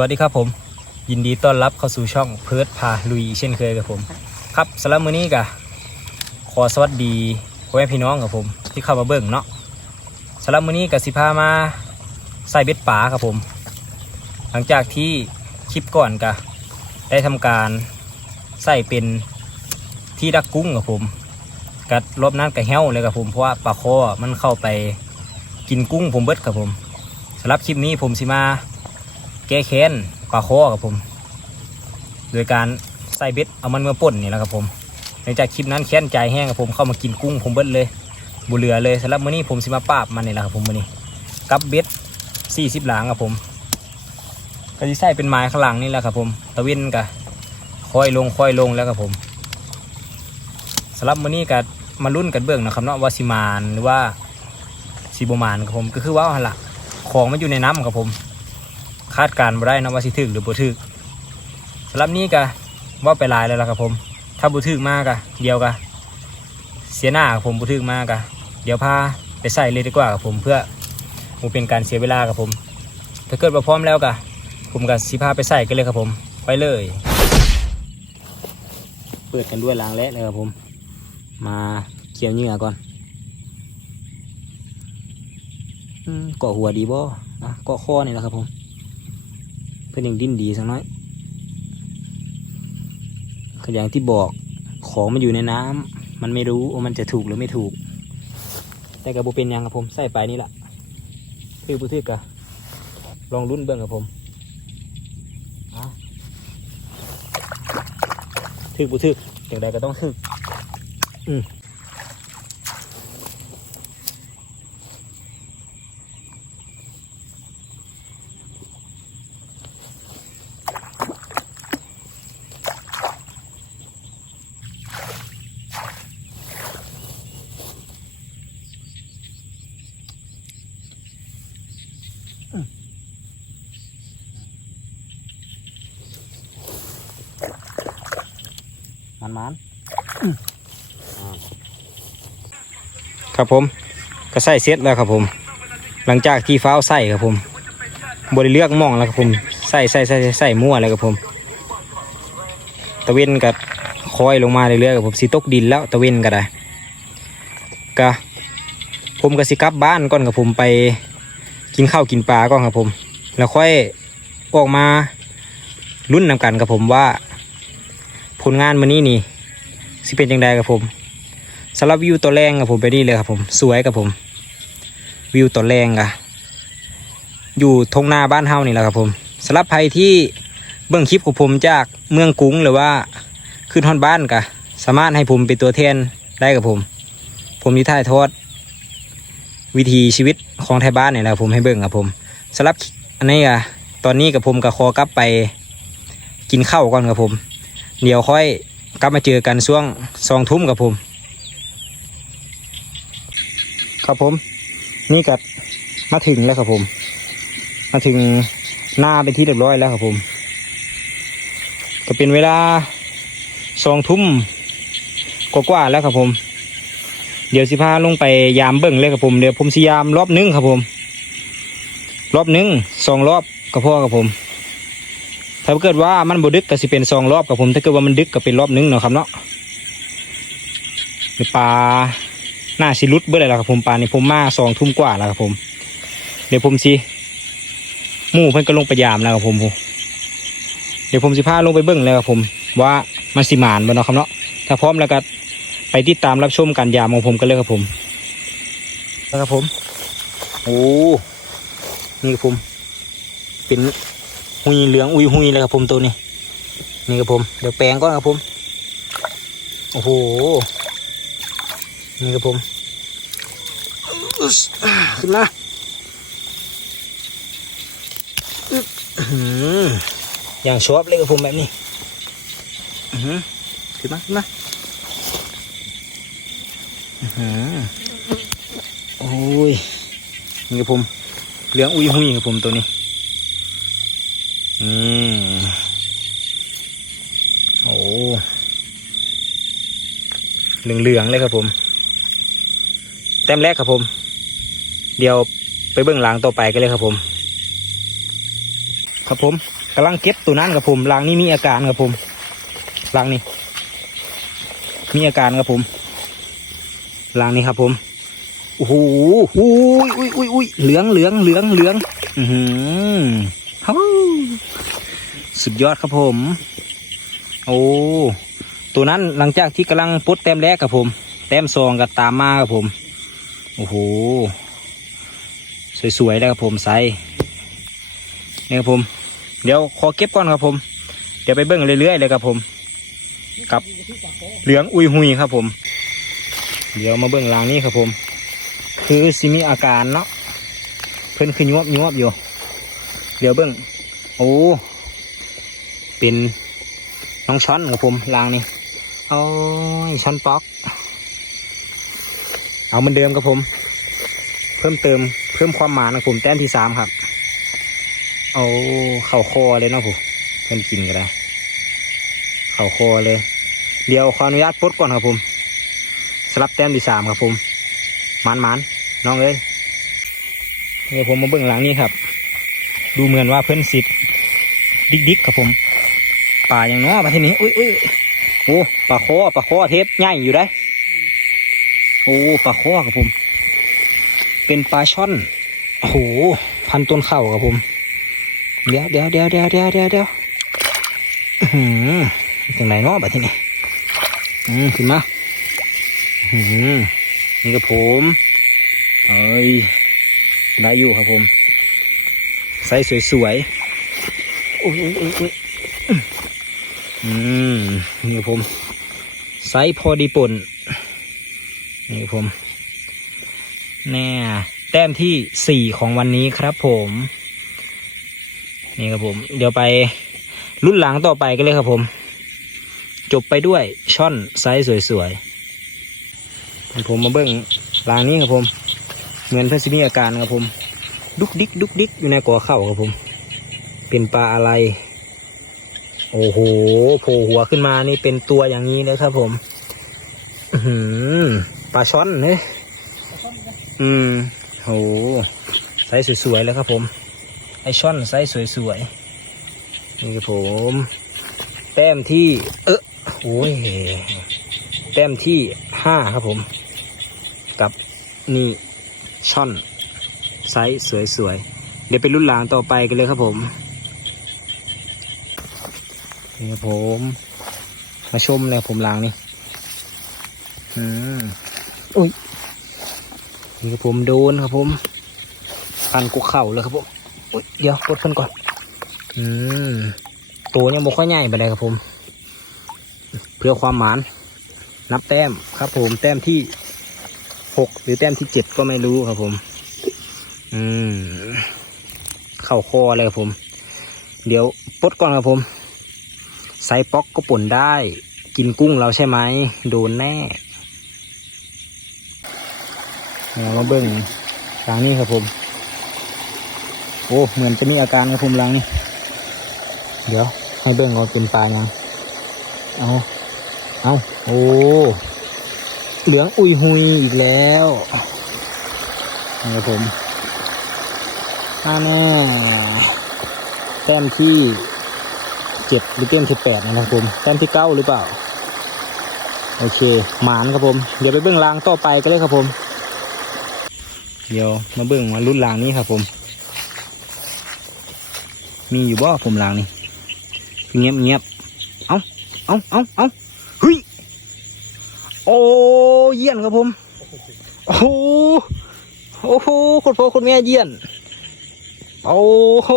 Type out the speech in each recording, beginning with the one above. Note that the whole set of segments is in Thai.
วัสดีครับผม ยินดีต้อนรับเข้าสู่ช่องเพิร์ดพาลุยอีกเช่นเคยกับผม ครับสำหรับมื้อนี้กะขอสวัสดีพ่อแม่พี่น้องกับผม ที่เข้ามาเบิ่งเนาะสำหรับมื้อนี้กะสิพามาใส่เบ็ดป่าครับผม หลังจากที่คลิปก่อนกะได้ทำการใส่เป็นที่ดักกุ้งกับผมกัดรอบนั้นกะแห้วเลยกับผมเพราะว่าปลาคอมันเข้าไปกินกุ้งผมเบิดครับผมสำหรับคลิปนี้ผมสิมา แก้แค้นปลาคอครับผม โดยการใส่เบ็ดเอามันมาป่นนี่แหละครับผมหลังจากคลิปนั้นแค้นใจแห้งครับผมเข้ามากินกุ้งผมเบิดเลยบุเหลือเลยสำหรับมื้อนี้ผมสิมาปราบมันนี่แหละครับผมมื้อนี้กับเบ็ดสี่สิบหลังครับผมก็จะใส่เป็นไม้ข้างหลังนี่แหละครับผมตะเวนกะค่อยลงค่อยลงแล้วครับผมสำหรับมื้อนี้ก็มาลุ้นกันเบื้องนะครับเนาะว่าสิมานหรือว่าสิบมานครับผมก็คือว่าหั่นละของมันอยู่ในน้ำครับผม ดการบ่ได้นะว่าสิถึกหรือบ่ถึกสำหรับนี้ก็ว่าไปลายแล้วล่ะครับผม ถ้าบ่ถึกมากอะเดียวกะเสียหน้าครับผมบ่ถึกมากอะเดี๋ยวพาไปใส่เลยดีกว่าครับผมเพื่อบ่เป็นการเสียเวลาครับผม ถ้าเกิดว่าพร้อมแล้วกะผมก็สิพาไปใส่กันเลยครับผม ไปเลย เปิดกันด้วยล้างและเลยครับผม มาเกี่ยวเหงื่อก่อนกาะหัวดีบ่อะเกาะคอนี่แหละครับผม เพื่อนยังดิ้นดีสักน้อยก็อย่างที่บอกของมันอยู่ในน้ำมันไม่รู้ว่ามันจะถูกหรือไม่ถูก แต่กับโบเป็นยังครับผมใส่ไปนี่แหละถือบุทึกกะลองรุ่นเบิ้งครับผมเอาถือบุทึกอย่างใดก็ต้องถืออืม มันมันครับผมก็ใส่เซตแล้วครับผม หลังจากที่ฟ้าวใส่ครับผมบริเลือกหมองแล้วครับผมใส่ใส่ใส่ใส่ใส่มั่วแล้วครับผม ตะเวนกับคอยลงมาเรื่อยๆครับผมสีตกดินแล้วตะเวนก็ได้ก็ผมก็สิกลับบ้านก่อนครับผมไปกินข้าวกินปลาก่อนครับผม แล้วค่อยออกมารุ่นนำกันครับผมว่า ผลงานมันนี้นี่สิเป็นยังไงครับผมสำหรับวิวตัวแรงครับผมไปนี่เลยครับผมสวยครับผม วิวตัวแรงอะอยู่ทงนาบ้านเฮานี่แหละครับผมสำหรับใครที่เบื้องคลิปของผมจากเมืองกุ้งหรือว่าขึ้นฮอนบ้านกะสามารถให้ผมเป็นตัวแทนได้กับผม ผมที่ถ่ายทอดวิธีชีวิตของไทยบ้านนี่แหละครับผมให้เบิ่งครับผมสำหรับอันนี้อะตอนนี้กับผมกับคอกลับไปกินข้าวก่อนครับผม เดี๋ยวค่อยกลับมาเจอกันช่วงสองทุ่มกับผม ครับผม นี่กับมาถึงแล้วครับผม มาถึงหน้าเป็นที่เรียบร้อยแล้วครับผม ก็เป็นเวลาสองทุ่มกว่าๆแล้วครับผม เดี๋ยวสิพาลงไปยามเบิ่งเลยครับผมเดี๋ยวผมสิยามรอบหนึงครับผม รอบหนึงสองรอบก็พอครับผม ถ้าเกิดว่ามันบดึกก็สิเป็นสองรอบกับผม ถ้าเกิดว่ามันดึกก็เป็นรอบหนึงเนาะครับเนาะในปลาหน้าสิรุดเบื่ออะไรล่ะครับผมปลาในผมมาสองทุ่มกว่าแล้วครับผม เดี๋ยวผมสิหมู่เพิ่นก็ลงไปยามแล้วครับผมเดี๋ยวผมสิพาลงไปเบิ้งเลยครับผม ว่ามันสิหมานบ่เนาะครับเนาะถ้าพร้อมแล้วก็ไปติดตามรับชมการยามของผมกันเลยครับผมนะครับผม โอ้นี่ครับผมเป็น หุยเหลืองอุยหุยเลยครับผมตัวนี้ นี่ครับผม เดี๋ยวแปลงก่อนครับผม โอ้โห นี่ครับผม ขึ้นมาอึ๊บอื้อหืออย่างชอบเลยครับผมแบบนี้อือหือขึ้นมาขึ้นมาโอ้ย นี่ครับผม เหลืองอุยหุยครับผมตัวนี้ อืมโอ้เหลืองๆเลยครับผม แต้มแรกครับผม เดี๋ยวไปเบื้องหลังต่อไปกันเลยครับผม ครับผมกำลังเก็บตัวนั้นครับผมรางนี้มีอาการครับผมรางนี้มีอาการครับผมรางนี้ครับผมโอ้โหอุ้ยอุ้ยอุ้ยอุ้ยเหลืองเหลืองเหลืองเหลือง อือหือ สุดยอดครับผม โอ้ ตัวนั้นหลังจากที่กำลังปลดแต้มแรกครับผม แต้มซองก็ตามมาครับผม โอ้โห สวยๆแล้วครับผมไซส์นี่ครับผม เดี๋ยวขอเก็บก่อนครับผม เดี๋ยวไปเบิ้งเรื่อยๆเลยครับผม กับเหลืองอุยหุยครับผม เดี๋ยวมาเบิ้งรางนี้ครับผม คือสิมีอาการเนาะ เพิ่นคือยวบยวบอยู่ เดี๋ยวเบิ้งโอ้เป็นน้องช้อนครับผมรางนี้โอ้ยช้อนป๊อก เอาเหมือนเดิมครับผม เพิ่มเติมเพิ่มความหมานของผมแต้มที่สามครับเอาเข่าคอเลยเนาะผมเพิ่นกินก็ได้ เข่าคอเลย เดี๋ยวขออนุญาตปลดก่อนครับผมสลับแต้มที่สามครับผมหมันมันน้องเอ้ยเดี๋ยวผมมาเบื้องหลังนี้ครับ ดูเหมือนว่าเพิ่นสิบดิกดิกๆครับผมป่าอย่างน้อมาที่นี้อุ้ยอุ้ยโอ้ปลาคอปลาคอเทปใหญ่อยู่ได้โอ้ปลาคอครับผม เป็นปลาช่อนโอ้โหพันต้นเข่าครับผม เดี๋ยวเดี๋ยวเดี๋ยวเดี๋ยวเดี๋ยวเดี๋ยวเดี๋ยวอื้อหือถึงไหนนาะบัดทีนี้อืมขึ้นมาอื้อหือนี่กับผมเอ้ยได้อยู่ครับผม ไซส์สวยๆโอ้ยโอ้ยอ้ยโอ้ยอืมนี่ผม ไซส์พอดีป่นนี่ครับผม แน่แต้มที่สี่ของวันนี้ครับผม นี่ครับผม เดี๋ยวไปรุ่นหลังต่อไปกันเลยครับผม จบไปด้วยช่อนไซส์สวยๆผมมาเบิ้งรางนี้ครับผม เหมือนเพื่อนซิมีอาการครับผม ดุกดิกดุกดิกอยู่ในก่อเข่าครับผม เป็นปลาอะไร โอ้โหโผล่หัวขึ้นมานี่เป็นตัวอย่างนี้เลยครับ ผมหือปลาช่อนเนี่ยอืมโหไซส์สวยๆแล้วครับ ผม ไอช่อนไซส์สวยๆนี่ครับผมแต้มที่ เออโอ้ยแต้มที่ห้าครับผม กับนี่ช่อน ไซส์สวยๆ เดี๋ยวไปรุ่นหลางต่อไปกันเลยครับผมนี่ครับผม มาชมเลยผมหลางนี่อืมอุ้ยนี่ครับผมโดนครับผมปันกุเข่าเลยครับผมอุ๊ยเดี๋ยวกดขึ้นก่อน อืมตัวยังบกค่อยใหญ่ไปเลยครับผม เพื่อความหมาน นับแต้มครับผม แต้มที่หกหรือแต้มที่เจ็ดก็ไม่รู้ครับผม อืมเข่าคอเลยครับผม เดี๋ยวปดก่อนครับผมไซป๊อกก็ป่นได้ กินกุ้งเราใช่ไหมโดนแน่เรามาเบิ้งหลังนี้ครับผม โอ้เหมือนจะมีอาการครับผมหลังนี้ เดี๋ยวให้เบิ้งก่อนเป็นปลายังเอาเอาโอ้เหลืองอุยหุยอีกแล้วนี่ครับผม อาแน่แต้มที่เจ็ดหรือแต้มที่แปดนะครับผมแต้มที่เก้าหรือเปล่า โอเค หมานครับผม เดี๋ยวไปเบื้องรางต่อไปก็เลยครับผม เดี๋ยวมาเบิ่งมารุ่นรางนี้ครับผม มีอยู่บ่ผมรางนี่เงียบเงียบเอาเอาเอาเอาเฮ้ยโอ้เยี่ยนครับผม โอ้โหโอ้โหคนพ่อคนแม่เยี่ยน โอ้โห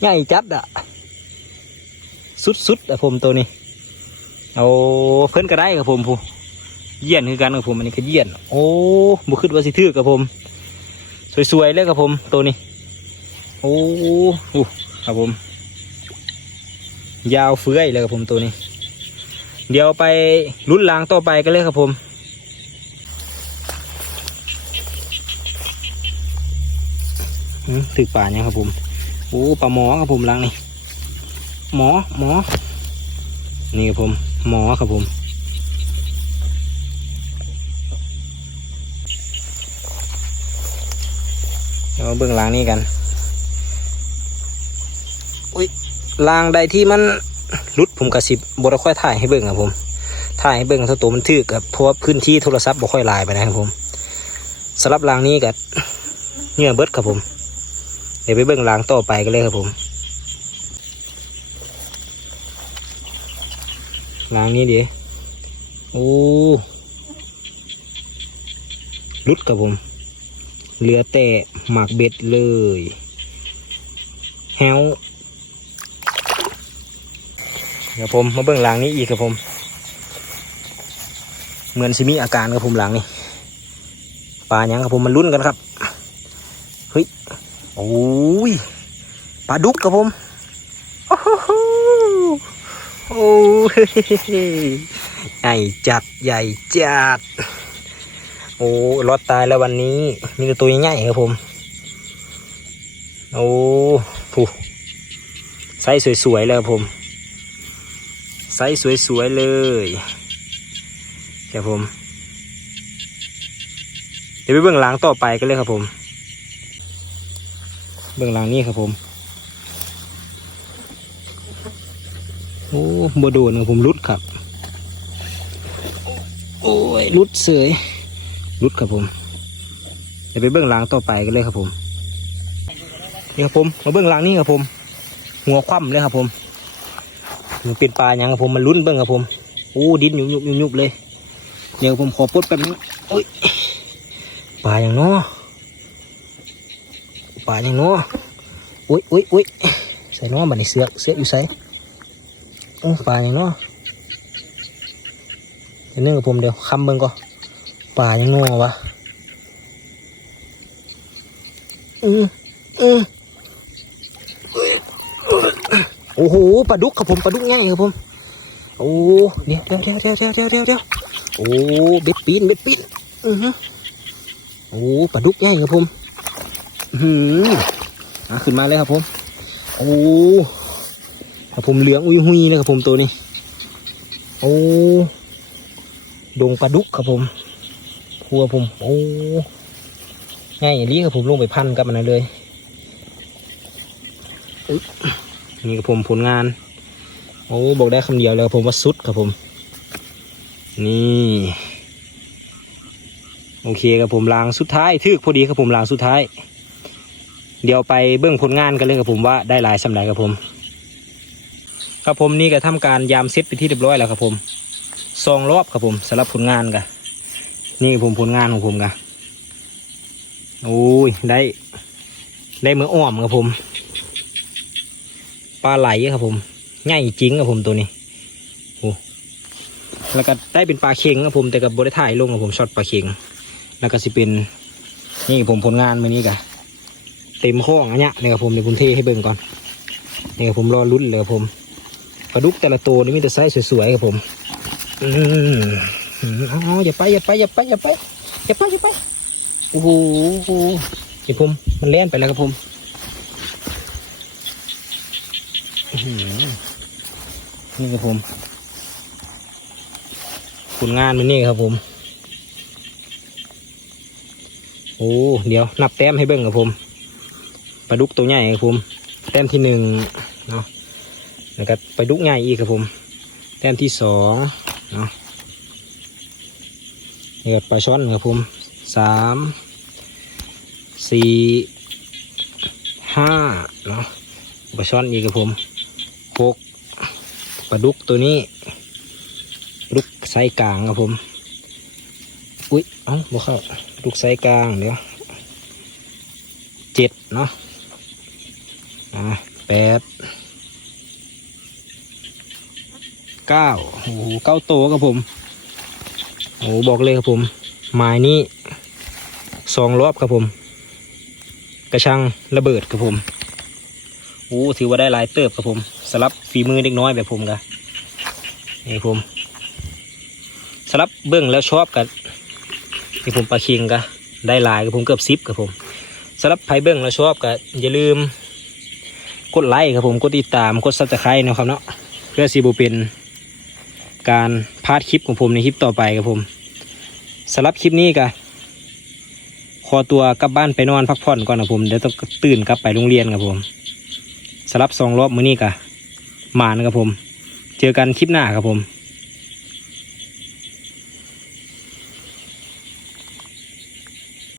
ใหญ่จัดอะสุดๆอะผมตัวนี้เอาเพิ่นก็ได้ครับผมผู้เยี่ยนคือกันกับผมอันนี้คือเยี่ยน โอ้บุขึ้นว่าสิถือกับผม สวยๆเลยกับผมตัวนี้ โอ้อู้ครับผม ยาวเฟื้อยเลยกับผมตัวนี้ เดี๋ยวไปลุ้นลางต่อไปกันเลยครับผมอืม ถือป่าเนี่ยครับผมโอ้ปลาหมอครับผมลางนี่หมอหมอ นี่ครับผมหมอครับผมเดี๋ยวมาเบื้องลังนี้กันอุ้ยลางใดที่มันรุดผมกระสิบบได้ค่อยถ่ายให้เบิ่งครับผมถ่ายให้เบิ่งเท่าตัวมันถือกับเพราะว่าพื้นที่โทรศัพท์บ่ค่อยลายไปนะครับผมสำหรับรางนี้กับเหงื่อเบิดครับผม ดี๋ยวไปเบิ่งรางต่อไปกันเลยครับผมรางนี้ดิโอ้รุดครับผม เหลือแต่หมากเบ็ดเลยแฮวครับผมมาเบิ่งรางนี้อีกครับผม เหมือนซิมีอาการกับผมหลังนี่ปลาหยังกับผมมันลุ้นกันครับ เฮ้ย โอ้ยปลาดุกกับผม โอ้โหโอ้ยใหญ่จัดใหญ่จัด โอ้รอดตายแล้ววันนี้ มีแต่ตัวใหญ่ๆครับผม โอ้ผู้ไซส์สวยๆเลยครับผม ไซส์สวยๆเลยครับผม เดี๋ยวไปเบื้องหลังต่อไปกันเลยครับผม เบื้องหลังนี้ครับผมโอ้บโดนครับผมรุดครับ โอ้ยรุดเสยรุดครับผมเดี๋ยวไปเบื้องหลังต่อไปกันเลยครับผมนี่ครับผมมาเบื้องหลังนี้ครับผม หัวคว่ำเลยครับผมมันเป็นปลาอย่างครับผมมันลุ้นเบื้องครับผมโอ้ดินยุบยุบยุบยุบเลยเดี๋ยวผมขอปลดแป๊บนึงโอ้ยปลาอย่างน้อ ปลาอย่างน้อโอ้ยโอ้ยโอ้ยใส่น้อบันในเสือกเสือกอยู่ใส่เออปลาอย่างน้อเดี๋ยวนึงกับผมเดี๋ยวคำเบิ่งก่อนปลาอย่างน้อวะอืมอืมโอ้โหปลาดุกครับผมปลาดุกใหญ่ครับผมโอ้เดี๋ยวเดี๋ยวเดี๋ยวเดี๋ยวเดี๋ยวเดี๋ยวเดี๋ยวเดี๋ยวโอ้เบ็ดปีนเบ็ดปีนอือฮึโอ้ปลาดุกใหญ่ครับผม หืออะขึ้นมาเลยครับผม โอ้ครับผมเหลืองอุ้ยหุยเลยครับผมตัวนี้ โอ้ดงปลาดุกครับผมพัวผม โอ้ง่ายอย่างนี้ครับผมลงไปพันกับมันเลยอุ๊ยนี่ครับผมผลงาน โอ้บอกได้คำเดียวเลยครับผมว่าสุดครับผม นี่ โอเคครับผมลางสุดท้ายทึกพอดีครับผมลางสุดท้าย เดี๋ยวไปเบื้องผลงานกันเลยครับผมว่าได้หลายสำหรับครับผม ครับผมนี่ก็ทำการยามเซตไปที่เรียบร้อยแล้วครับผมซองรอบครับผมสำหรับผลงานกันนี่ผมผลงานของผมกันโอ้ยได้ได้เมืออ้อมครับผมปลาไหลครับผมง่ายจริงครับผมตัวนี้แล้วก็ได้เป็นปลาเค็งครับผมแต่กับบริถ่ายลงครับผมช็อตปลาเค็งแล้วก็สิเป็นนี่ผมผลงานมือนี้กะ เต็มห้องอันเนี้ยนี่ครับผมเดี๋ยวผมเทให้เบิ่งก่อนนี่ครับผมรอรุ่นเลยครับผมปลาดุกแต่ละตัวนี่มีแต่ไซส์สวยๆครับผม อืมอ๋ออย่าไปอย่าไปอย่าไปอย่าไปอย่าไปอย่าไปโอ้โหเดี๋ยวผมมันแล่นไปแล้วครับผมนี่ครับผมผลงานมันนี่ครับผม โอ้ เดี๋ยวนับแต้มให้เบิ่งครับผม ปลาดุกตัวใหญ่ครับผมแต้มที่หนึ่งเนาะแล้วก็ปลาดุกใหญ่อีกครับผม แต้มที่สองเนาะแล้วก็ปลาช่อนครับผมสามสี่ห้าเนาะปลาช่อนอีกครับผมหกปลาดุกตัวนี้ลูกไซส์กลางครับผม อุ๊ยเอ้าบ่เข้าลูกไซส์กลางเดี๋ยวเจ็ดเนาะ อ่าแปดเก้าโอ้โหเก้าโตวครับผมโอ้บอกเลยครับผมไม้นี้สองรอบครับผม กระชังระเบิดครับผมโอ้ถือว่าได้หลายเติบครับผมสำหรับฝีมือเด็กน้อยแบบผมกะนี่ผมสำหรับเบื้องแล้วชอบกันที่ผมปลาเคิงก็ได้หลายกับผมเกือบซิปกับผมสำหรับใครเบื้องแล้วชอบก็อย่าลืม กดไลค์ครับผมกดติดตามกดซับสไครต์นะครับเนาะเพื่อซีบูเป็นการพาดคลิปของผมในคลิปต่อไปครับผมสำหรับคลิปนี้ก็ขอตัวกลับบ้านไปนอนพักผ่อนก่อนนะผมเดี๋ยวต้องตื่นกลับไปโรงเรียนครับผมสำหรับสองรอบมื้อนี้ก็หมานครับผม เจอกันคลิปหน้าครับผม